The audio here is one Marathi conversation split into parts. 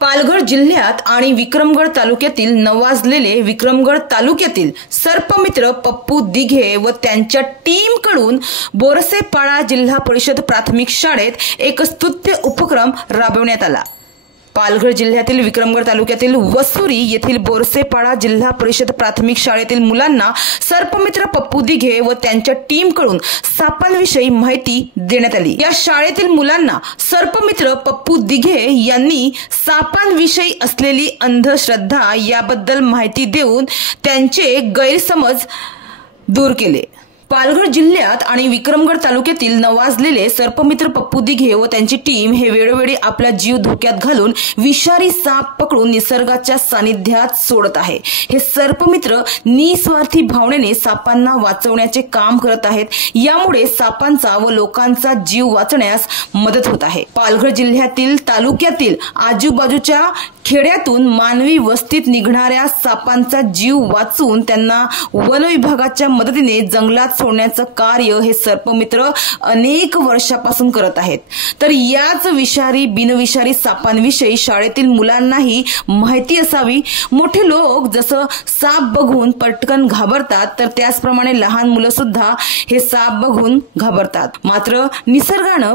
पालघर जिल्ह्यात आणि विक्रमगड तालुक्यातील नवाजलेले विक्रमगड तालुक्यातील सर्पमित्र पप्पू दिघे व त्यांच्या टीमकडून बोरसेपाडा जिल्हा परिषद प्राथमिक शाळेत एक स्तुत्य उपक्रम राबवण्यात आला। पालघर जिल्ह्यातील विक्रमगड तालुक्यातील वसुरी येथील बोरसेपाडा जिल्हा परिषद प्राथमिक शाळेतील मुलांना सर्पमित्र पप्पू दिघे व त्यांच्या टीमकडून सापांविषयी माहिती देण्यात आली। या शाळेतील मुलांना सर्पमित्र पप्पू दिघे यांनी सापांविषयी असलेली अंधश्रद्धा याबद्दल माहिती देऊन त्यांचे गैरसमज दूर केले। पालघर जिल्ह्यात आणि विक्रमगड तालुक्यातील नवाजलेले सर्पमित्र पप्पू दिघे व त्यांची टीम हे वेळोवेळी आपला जीव धोक्यात घालून विषारी साप पकडून निसर्गाच्या सानिध्यात सोडत आहे। हे सर्पमित्र निस्वार्थी भावनेने सापांना वाचवण्याचे काम करत आहेत। यामुळे सापांचा व लोकांचा जीव वाचण्यास मदत होत आहे। पालघर जिल्ह्यातील तालुक्यातील आजूबाजूच्या खेड्यातून मानवी वस्तीत निघणाऱ्या सापांचा जीव वाचून त्यांना वन विभागाच्या मदतीने जंगलात सोडण्याचं कार्य हे सर्पमित्र अनेक वर्षापासून करत आहेत। तर याच विषारी बिनविषारी सापांविषयी शाळेतील मुलांनाही माहिती असावी। मोठे लोक जसं साप बघून पटकन घाबरतात तर त्याचप्रमाणे लहान मुलं सुद्धा हे साप बघून घाबरतात। मात्र निसर्गानं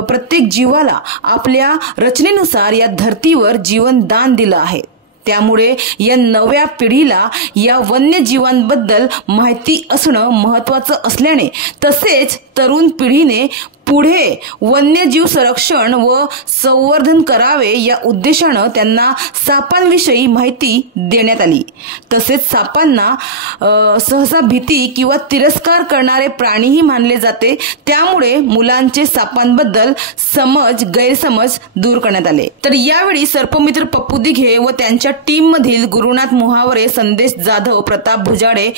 प्रत्येक जीवाला आपल्या रचनेनुसार या धर्तीवर जीवन दान दिलं आहे। त्यामुळे या नव्या पिढीला या वन्यजीवांबद्दल माहिती असणं महत्त्वाचं असल्याने तसेच तरुण पिढीने पुढे वन्यजीव संरक्षण व संवर्धन करावे या उद्देशाने त्यांना सापांविषयी माहिती देण्यात आली। तसेच सापांना सहसा भीती किंवा तिरस्कार करणारे प्राणीही मानले जाते। त्यामुळे मुलांचे सापांबद्दल गैरसमज दूर करण्यात आले। तर यावेळी सर्पमित्र पप्पू दिघे व त्यांच्या टीम मधील गुरुनाथ मोहावरे, संदेश जाधव, प्रताप भुजाडे,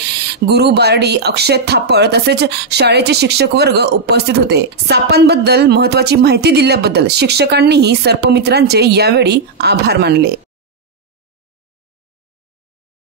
गुरु बारडी, अक्षय थापड तसेच शाळेचे शिक्षक वर्ग उपस्थित होते। सापांबद्दल महत्त्वाची माहिती दिल्याबद्दल शिक्षकांनीही सर्पमित्रांचे यावेळी आभार मानले।